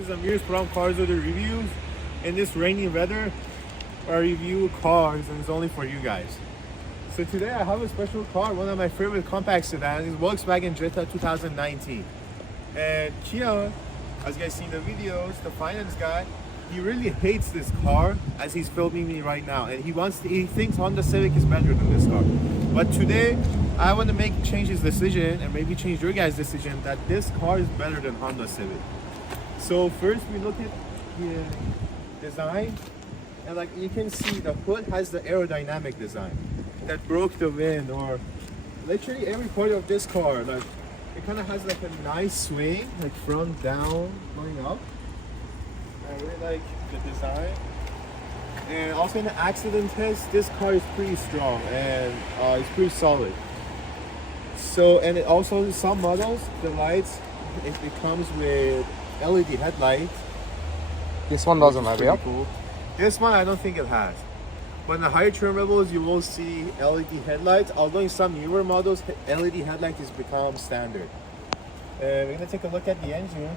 this is Amir's from Cars Other Reviews. In this rainy weather, I review cars and it's only for you guys. So today I have a special car, one of my favorite compact sedans, is Volkswagen Jetta 2019. And Kia, as you guys see in the videos, the finance guy, he really hates this car as he's filming me right now, and he thinks Honda Civic is better than this car. But today I want to change his decision and maybe change your guys' decision that this car is better than Honda Civic. So first we look at the design, and like you can see, the hood has the aerodynamic design that broke the wind, or literally every part of this car, like it kind of has like a nice swing, like front down going up. I really like the design. And also in the accident test, this car is pretty strong and it's pretty solid. So, and it also, some models, the lights, it comes with LED headlights. This one doesn't have it. Cool. This one I don't think it has. But in the higher trim levels, you will see LED headlights. Although in some newer models, LED headlight has become standard. We're gonna take a look at the engine.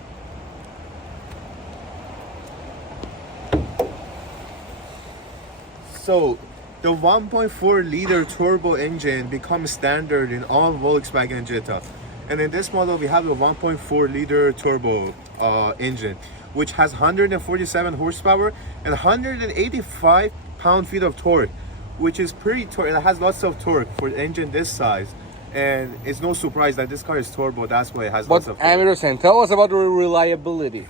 So, the 1.4 liter turbo engine becomes standard in all Volkswagen Jetta. And in this model, we have a 1.4 liter turbo engine, which has 147 horsepower and 185 pound-feet of torque, which is pretty torque. It has lots of torque for an engine this size. And it's no surprise that this car is turbo, that's why it has lots of torque. Amir Hussein, tell us about the reliability.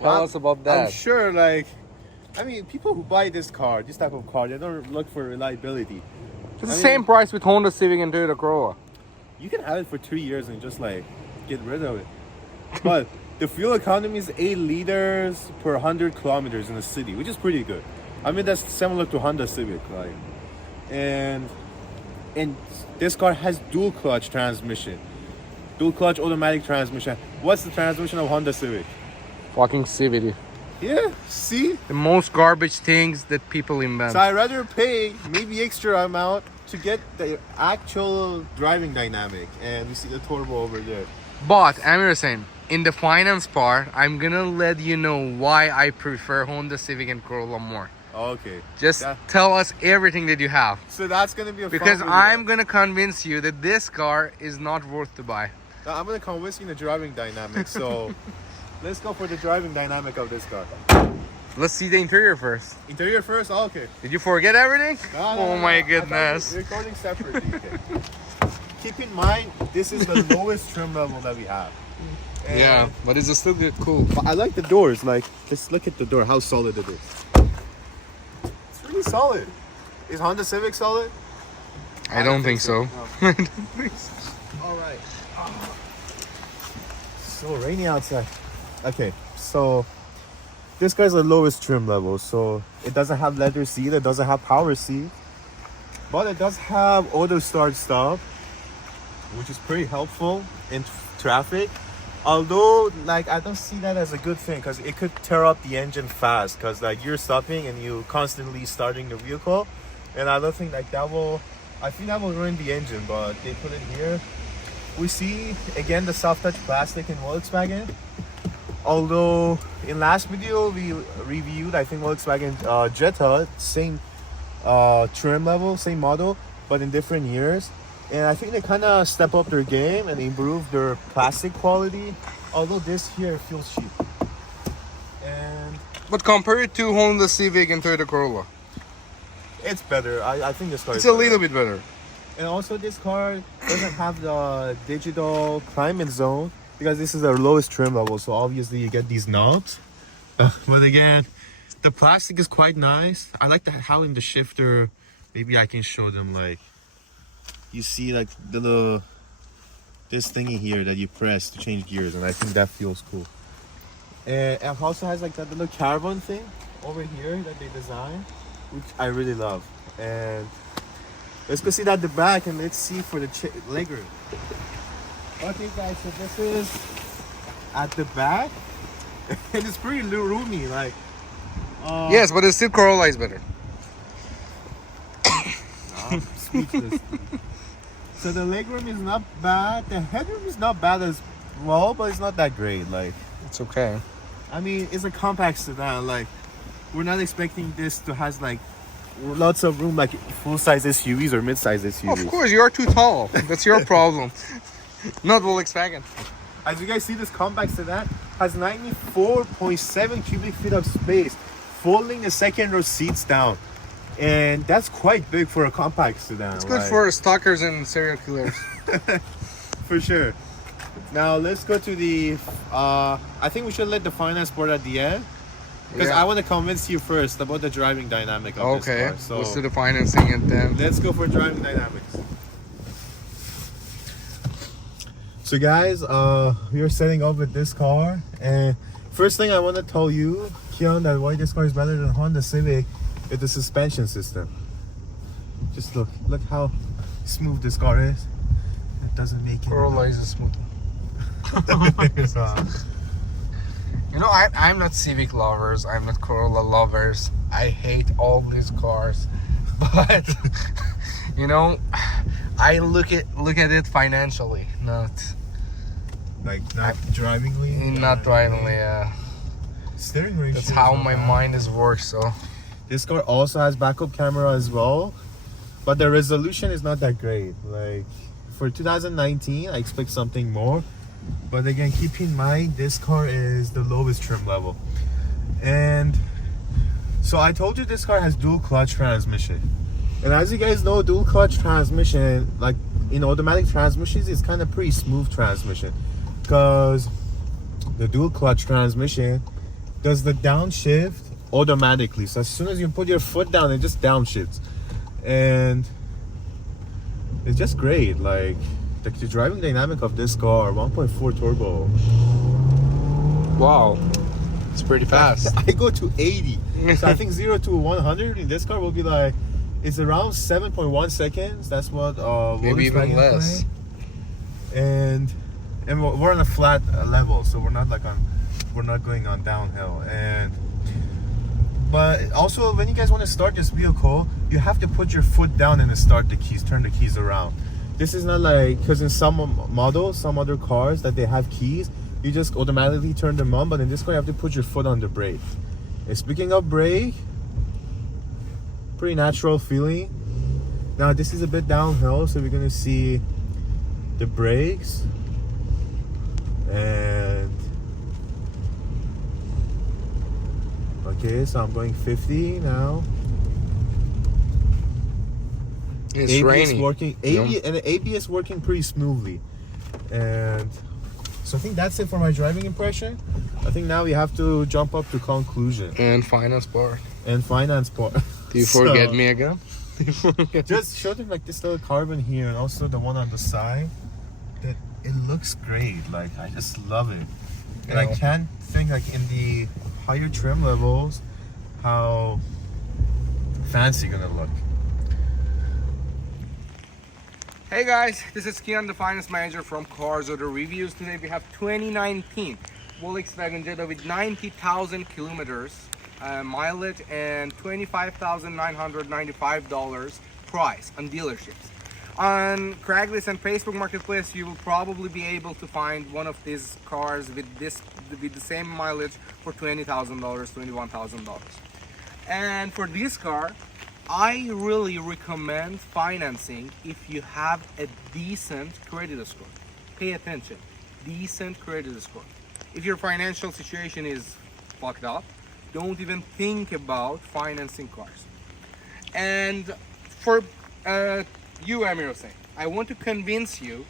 Tell us about that. I'm sure, I mean, people who buy this type of car, they don't look for reliability. It's the same price with Honda Civic and Toyota Corolla. You can have it for 2 years and just get rid of it. But the fuel economy is 8 liters per 100 kilometers in the city, which is pretty good. I mean, that's similar to Honda Civic, and this car has dual clutch transmission, dual clutch automatic transmission. What's the transmission of Honda Civic? Fucking CVT. Yeah, see? The most garbage things that people invent. So I'd rather pay maybe extra amount to get the actual driving dynamic. And we see the turbo over there. But Amir Hussein, in the finance part, I'm gonna let you know why I prefer Honda Civic and Corolla more. Okay. Just tell us everything that you have. So that's gonna be a because I'm gonna convince you that this car is not worth to buy. I'm gonna convince you in the driving dynamic. So let's go for the driving dynamic of this car. Let's see the interior first. Interior first? Oh, okay. Did you forget everything? No, my goodness. We're recording separately. Okay. Keep in mind, this is the lowest trim level that we have. And yeah, but it's still cool. I like the doors. Just look at the door, how solid it is. It's really solid. Is Honda Civic solid? I don't think so. No. All right. So rainy outside. Okay, so this guy's the lowest trim level, so it doesn't have leather seat, it doesn't have power seat, but it does have auto start stuff, which is pretty helpful in traffic. Although I don't see that as a good thing, because it could tear up the engine fast, because you're stopping and you constantly starting the vehicle, and I don't think I think that will ruin the engine. But they put it here. We see again the soft touch plastic in Volkswagen. Although in last video we reviewed, I think, Volkswagen Jetta, same trim level, same model, but in different years. And I think they kind of step up their game and improve their plastic quality. Although this here feels cheap. But compared to Honda Civic and Toyota Corolla, it's better. I think this car it's is a little bit better. And also this car doesn't have the digital climate zone, because this is the lowest trim level, so obviously you get these knobs. But again, the plastic is quite nice. I like how in the shifter, maybe I can show them, you see this thingy here that you press to change gears, and I think that feels cool. And it also has that little carbon thing over here that they designed, which I really love. And let's go see that at the back, and let's see for the legroom. Okay guys, so this is at the back, and it's pretty roomy, yes, but the still Corolla is better. I'm speechless. So the legroom is not bad, the headroom is not bad as well, but it's not that great. It's okay. I mean, it's a compact sedan. Like, we're not expecting this to has like lots of room like full-size SUVs or mid-size SUVs. Of course, you're too tall. That's your problem. Not Volkswagen. As you guys see, this compact sedan has 94.7 cubic feet of space, folding the second row seats down. And that's quite big for a compact sedan. It's good for stalkers and serial killers. For sure. Now let's go to the I think we should let the finance part at the end, because I want to convince you first about the driving dynamic of this car. So let's do the financing and then let's go for driving dynamics. So guys, we are setting up with this car, and first thing I want to tell you, Kian, that why this car is better than Honda Civic is the suspension system. Just look how smooth this car is. It doesn't make it. Corolla is a smooth one. You know, I'm not Civic lovers. I'm not Corolla lovers. I hate all these cars, but you know, I look at it financially, not drivingly. Not drivingly. Steering ratio. That's how my mind is worked. So this car also has backup camera as well, but the resolution is not that great. Like for 2019, I expect something more. But again, keep in mind this car is the lowest trim level. And so I told you this car has dual clutch transmission. And as you guys know, dual clutch transmission, like in automatic transmissions, is kind of pretty smooth transmission, because the dual clutch transmission does the downshift automatically. So as soon as you put your foot down, it just downshifts. And it's just great. Like the driving dynamic of this car, 1.4 turbo. wow, it's pretty fast. I go to 80. So I think 0 to 100 in this car will be like, it's around 7.1 seconds. That's what maybe even less. And we're on a flat level, so we're not going on downhill. But also, when you guys want to start this vehicle, you have to put your foot down and start the keys, turn the keys around. This is not like, because in some models, some other cars that they have keys, you just automatically turn them on, but in this car you have to put your foot on the brake. And speaking of brake, pretty natural feeling. Now this is a bit downhill, so we're gonna see the brakes. And okay, so I'm going 50 now. It's ABS raining. Working, and the ABS working pretty smoothly. And so I think that's it for my driving impression. I think now we have to jump up to conclusion. And finance part. Do you forget me again? Just show them like this little carbon here, and also the one on the side. That it looks great. Like I just love it. And I can't think like in the higher trim levels how fancy gonna look. Hey guys, this is Kian, the finance manager from Cars Auto Reviews. Today we have 2019 Volkswagen Jetta with 90,000 kilometers mileage and $25,995 price on dealerships. On Craigslist and Facebook Marketplace, you will probably be able to find one of these cars with the same mileage for $20,000, $21,000. And for this car, I really recommend financing if you have a decent credit score. Pay attention, decent credit score. If your financial situation is fucked up, don't even think about financing cars. And for you, Amir Hussein, I want to convince you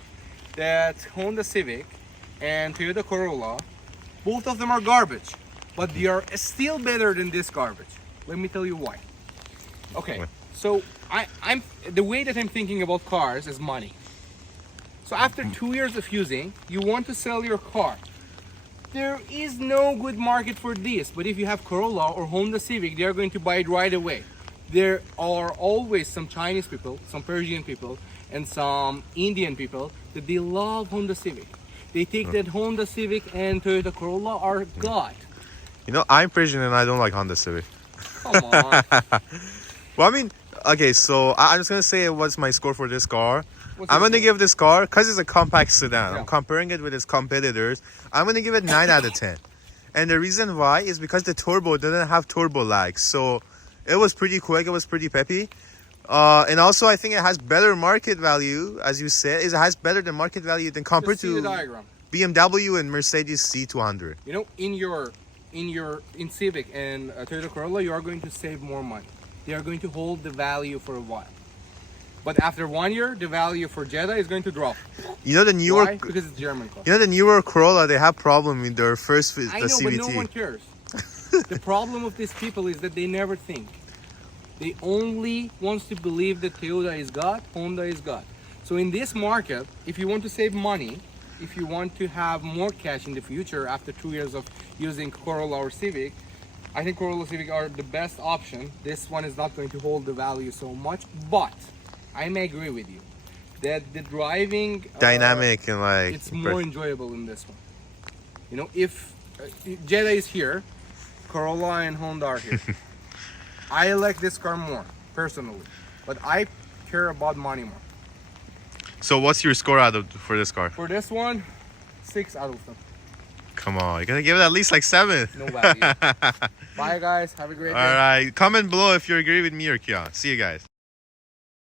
that Honda Civic and Toyota Corolla, both of them are garbage, but they are still better than this garbage. Let me tell you why. Okay, so I'm the way that I'm thinking about cars is money. So after 2 years of using, you want to sell your car. There is no good market for this, but if you have Corolla or Honda Civic, they are going to buy it right away. There are always some Chinese people, some Persian people, and some Indian people that they love Honda Civic. They think that Honda Civic and Toyota Corolla are God. You know, I'm Persian and I don't like Honda Civic. Come on. Well, I mean, okay, so I'm just gonna say what's my score for this car. I'm gonna give this car, because it's a compact sedan, Yeah. I'm comparing it with its competitors, I'm gonna give it 9 out of 10. And the reason why is because the turbo didn't have turbo lag. So it was pretty quick. It was pretty peppy. And also I think it has better market value, as you said. It has better than market value than compared Just see the to diagram. BMW and Mercedes C200. You know, in Civic and Toyota Corolla, you are going to save more money. They are going to hold the value for a while. But after 1 year, the value for Jetta is going to drop. You know the newer, Why? Because it's German car. you know the newer Corolla, they have problem with their first the I know, CVT. but no one cares. The problem of these people is that they never think. They only wants to believe that Toyota is God, Honda is God. So in this market, if you want to save money, if you want to have more cash in the future after 2 years of using Corolla or Civic, I think Corolla Civic are the best option. This one is not going to hold the value so much, but I may agree with you that the driving Dynamic and like it's more enjoyable in this one. You know, if Jetta is here, Corolla and Honda are here. I like this car more personally, but I care about money more. So what's your score for this car? For this one, 6 out of 10. Come on, you're gonna give it at least like 7. No value. Bye guys, have a great day. All right, comment below if you agree with me or Kian. See you guys.